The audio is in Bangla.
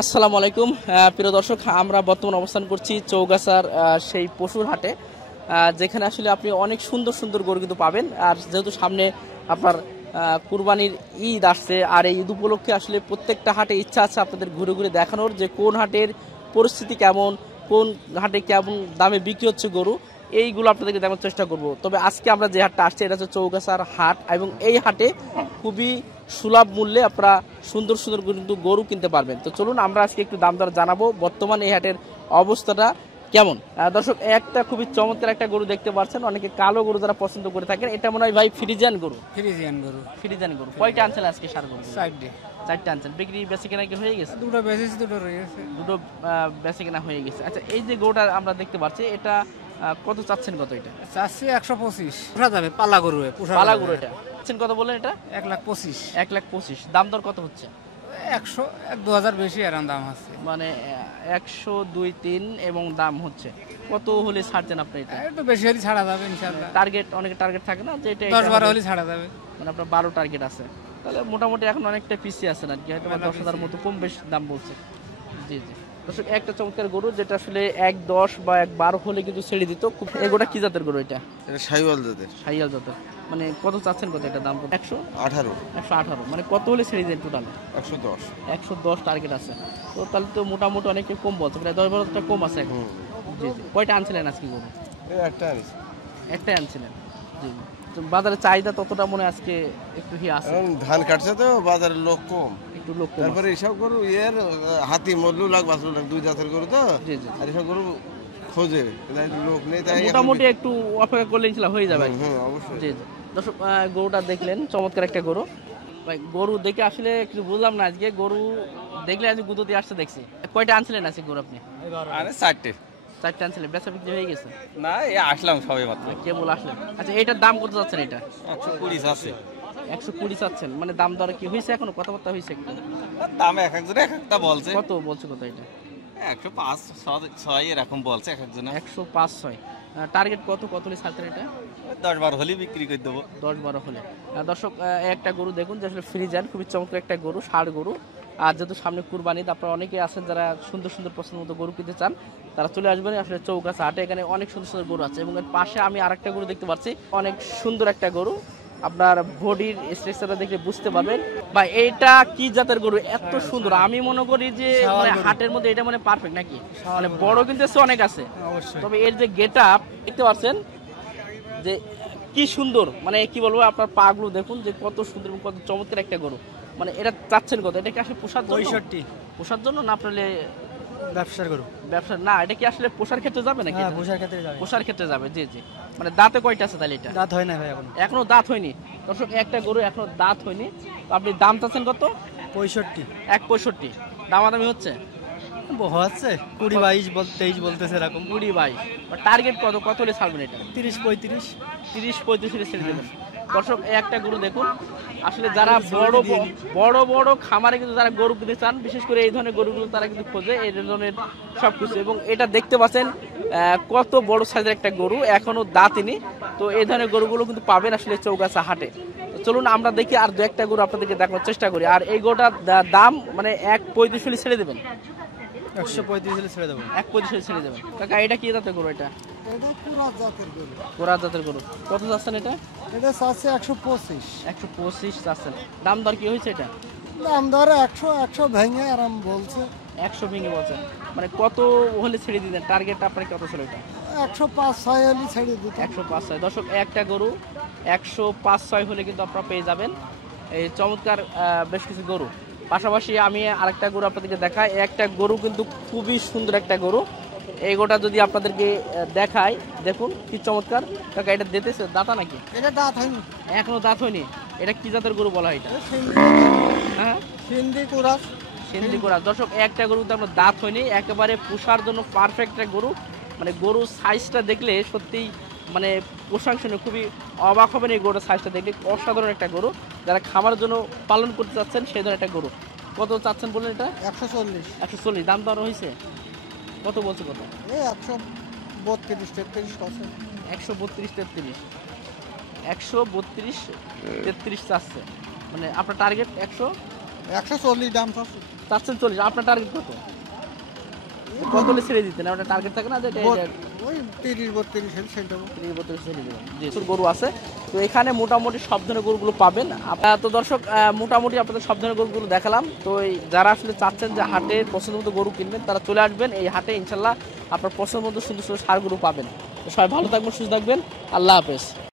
আসসালামু আলাইকুম প্রিয় দর্শক, আমরা বর্তমান অবস্থান করছি চৌগাছার সেই পশুর হাটে, যেখানে আসলে আপনি অনেক সুন্দর সুন্দর গরু কিন্তু পাবেন। আর যেহেতু সামনে আপনার কুরবানির ঈদ আসছে, আর এই ঈদ উপলক্ষে আসলে প্রত্যেকটা হাটে ইচ্ছা আছে আপনাদের ঘুরে ঘুরে দেখানোর যে কোন হাটের পরিস্থিতি কেমন, কোন হাটে কেমন দামে বিক্রি হচ্ছে গরু, এইগুলো আপনাদেরকে দেখানোর চেষ্টা করব। তবে আজকে আমরা যে হাটটা আসছি এটা হচ্ছে চৌগাছার হাট, এবং এই হাটে খুবই সুলভ মূল্যে আপনারা সুন্দর সুন্দর কিন্তু গরু কিনতে পারবেন। তো চলুন আমরা আজকে একটু দাম দর জানাবো, বর্তমানে এই হাটের অবস্থাটা কেমন। দর্শক, একটা খুবই চমৎকার একটা গরু দেখতে পাচ্ছেন, অনেকে কালো গরু যারা পছন্দ করে থাকেন। এটা মনে হয় ভাই ফ্রিজিয়ান গরু। ফ্রিজিয়ান গরু কয়টা আনছেন আজকে? সার গরু চারটে আনছেন। বিক্রি বেশি কেনা কি হয়ে গেছে? দুটো বেচেছি, দুটো রয়ে গেছে। দুটো বেশি কেনা হয়ে গেছে। আচ্ছা, এই যে গরুটা আমরা দেখতে পাচ্ছি, এটা কত চাচ্ছেন? কত এটা চাচ্ছি? 125 পোষা যাবে, পালা গরু। পালা গরু এটা চাচ্ছেন কত বলেন? এটা 1,25,000। 1,25,000 দাম দর কত হচ্ছে? 100-2,000 বেশি এরকম দাম আছে, মানে 100, 2, 3 এবং দাম হচ্ছে। কত হলে ছাড়ছেন আপনি? এটা একটু বেশি হলে ছাড়া যাবে ইনশাআল্লাহ। টার্গেট, অনেকে টার্গেট থাকে না যে এটা 10-12 হলে ছাড়া যাবে। মানে আপনার 12 টার্গেট আছে, তাহলে মোটামুটি এখন অনেকটা পিছিয়ে আছেন আর কি, হয়তো 10,000 মতো কম বেশ দাম বলছে। জি জি দর্শক, একটা চমৎকার গরু যেটা আসলে 1,10 বা 1,12 হলে কিন্তু ছেড়ে দিত। খুব এগোটা কি জাতের গরু? এটা শাহিওয়াল জাতের। শাহিয়াল জাতের। মানে কত চাচ্ছেন? কত এটা দাম? 118। মানে কত হলে ছেড়ে দেন টোটাল? 110 টার্গেট আছে। তো তাহলে তো মোটামুটি অনেকে কম বলছে, প্রায় 10-12টা কম আছে এখন। জি জি কয়টা আনছিলেন আজকে গরু? একটাই আনছিলেন। জি, বাজারে চাহিদা ততটা মনে আজকে একটু আছে। ধান কাটছে তো বাজারে লোক কম, একটু লোক কম। তারপরে এইসব গরু হাতি মল্লু লাখ বাসলু লাখ, দুই জাতের গরু তো। জি জি আর এসব গরু খোঁজে, লোক নেই, তাই মোটামুটি একটু অপেক্ষা করলে ইনশাআল্লাহ হয়ে যাবে। অবশ্যই। জি জি দর্শক, গরুটা দেখলেন, চমৎকার একটা গরু। ভাই গরু দেখে আসলে কিছু বুঝলাম না আজকে। গরু দেখলে আজকে গুঁতো দিয়ে আসতে দেখছি। কয়টা আনছিলেন আজকে গরু আপনি? আরে চারটে আনছিলেন। বেচা বিক্রি হয়ে গেছে? না, এই আসলাম সবে মাত্র। কেবল আসলেন। আচ্ছা, এটার দাম কত যাচ্ছেন? এটা 120 আছে। 120 চাচ্ছেন। মানে দাম দর কি হয়েছে? এখনো কথাবার্তা হয়েছে একটু? দাম এক একজন এক একটা বলছে। কত বলছে? কত এটা? 105, 6 এরকম বলছে এক একজন। 105, 6। টার্গেট কত? কত হলে ছাড়তেন এটা? 10-12 হলেই বিক্রি করে দেবো। 10-12 হলে। দর্শক, একটা গরু দেখুন যে আসলে ফ্রিজিয়ান, খুবই চমৎকার একটা গরু, ষাঁড় গরু। আর যেহেতু সামনে কুরবানি, আপনারা অনেকে আছেন যারা সুন্দর সুন্দর পছন্দ মতো গরু কিনতে চান, তারা চলে আসবেন আসলে চৌগাছা হাটে। এখানে অনেক সুন্দর সুন্দর গরু আছে, এবং এর পাশে আমি আরেকটা গরু দেখতে পাচ্ছি, অনেক সুন্দর একটা গরু। আপনার বডির স্ট্রাকচারটা দেখলে বুঝতে পারবেন। বা এটা কি জাতের গরু? এত সুন্দর। আমি মনে করি যে মানে হাটের মধ্যে এটা মানে পারফেক্ট নাকি, মানে বড় কিন্তু অনেক আছে, তবে এর যে গেটআপ দেখতে পাচ্ছেন যে কি সুন্দর, মানে কি বলবো, আপনার পা গুলো দেখুন যে কত সুন্দর এবং কত চমৎকার একটা গরু। মানে এটা চাচ্ছেন কত? এটা কি আসলে পোষার জন্য? 65। পোষার জন্য না আপনার ব্যবসার গরু? ব্যবসা না, এটা কি আসলে পোষার ক্ষেত্রে যাবে নাকি? হ্যাঁ, পোষার ক্ষেত্রে যাবে। পোষার ক্ষেত্রে যাবে। জি জি মানে দাঁতে কয়টা আছে তাহলে? এটা দাঁত হয় না ভাই, এখনো দাঁত হয়নি। দর্শক, একটা গরু এখনো দাঁত হয়নি। তো আপনি দাম চাচ্ছেন কত? 65। 165 দামাদামি হচ্ছে? হচ্ছে 20-22 23 বলতেছে এরকম। 20-22। টার্গেট কত? কত হলে ছাড়বেন এটা? 30-35। 30-35 হলে ছেড়ে দেবেন। দর্শক, একটা গরু দেখুন, আসলে যারা বড় বড় খামারে কিন্তু যারা গরু কিনতে চান, বিশেষ করে এই ধরনের গরুগুলো তারা কিন্তু খোঁজে, এই ধরনের সবকিছু। এবং এটা দেখতে পাচ্ছেন কত বড় সাইজের একটা গরু, এখনো দাঁতিনি। তো এই ধরনের গরুগুলো কিন্তু পাবেন আসলে চৌগাছা হাটে। তো চলুন আমরা দেখি আর দু একটা গরু আপনাদেরকে দেখানোর চেষ্টা করি। আর এই গরুটার দাম মানে 135 হলে ছেড়ে দেবেন? 135 হলে ছেড়ে দেবো। 135 হলে ছেড়ে দেবেন। কাকা, এটা কি জাতের গরু? এটা কোরাত জাতের গরু। কত চাচ্ছেন এটা? এটা চাচ্ছে 125। 125 চাচ্ছেন। দাম দর কি হয়েছে? এটা দাম ধরে 100 ভেঙে আরাম বলছে। 100 ভেঙে বলছেন। মানে কত হলে ছেড়ে দিতেন? টার্গেট আপনার কত ছিল? এটা 105-6 হলে ছেড়ে দিত। 105-6। দর্শক, একটা গরু 105-6 হলে কিন্তু আপনারা পেয়ে যাবেন এই চমৎকার বেশ কিছু গরু। পাশাপাশি আমি আরেকটা গরু আপনাদেরকে দেখাই। একটা গরু কিন্তু খুবই সুন্দর একটা গরু। এই গরুটা যদি আপনাদেরকে দেখাই, দেখুন কি চমৎকার। কাকা, এটা দিতেছে দাঁতা নাকি? এটা দাঁত হয়নি, এখনো দাঁত হয়নি। এটা কি জাতের গরু বলা হয় এটা? হ্যাঁ, সিন্ধি কুরাস। সিন্ধি কুরাস। দর্শক, একটা গরু কিন্তু আপনার দাঁত হয়নি, একেবারে পোষার জন্য পারফেক্ট একটা গরু। মানে গরুর সাইজটা দেখলে সত্যিই মানে প্রশংসনীয়, খুবই অবাক হবেন এই গরুর সাইজটা দেখলে। অসাধারণ একটা গরু, যারা খামারের জন্য পালন করতে চাচ্ছেন সেই ধরনের একটা গরু। কত চাচ্ছেন বললেন এটা? 140। 140 দাম দর হয়েছে? কত বলছে? কত? 132-33 আছে। 132-33। 132-33 চাচ্ছে। মানে আপনার টার্গেট 100? 140 দাম চাচ্ছে। 440, আপনার টার্গেট কত? কত হলে ছেড়ে দিতেন? আপনার টার্গেট থাকে না যে ওই 30-32 হেল সেটা। গরু আছে, তো এখানে মোটামুটি সব ধরনের গরুগুলো পাবেন। তো দর্শক, মোটামুটি আপনাদের সব ধরনের গরুগুলো দেখালাম। তো যারা আসলে চাচ্ছেন যে হাটে পছন্দ মতো গরু কিনবেন, তারা চলে আসবেন এই হাটে। ইনশাল্লাহ আপনার পছন্দ মতো সুন্দর সুন্দর ষাঁড় গরু পাবেন। তো সবাই ভালো থাকবেন, সুস্থ থাকবেন। আল্লাহ হাফেজ।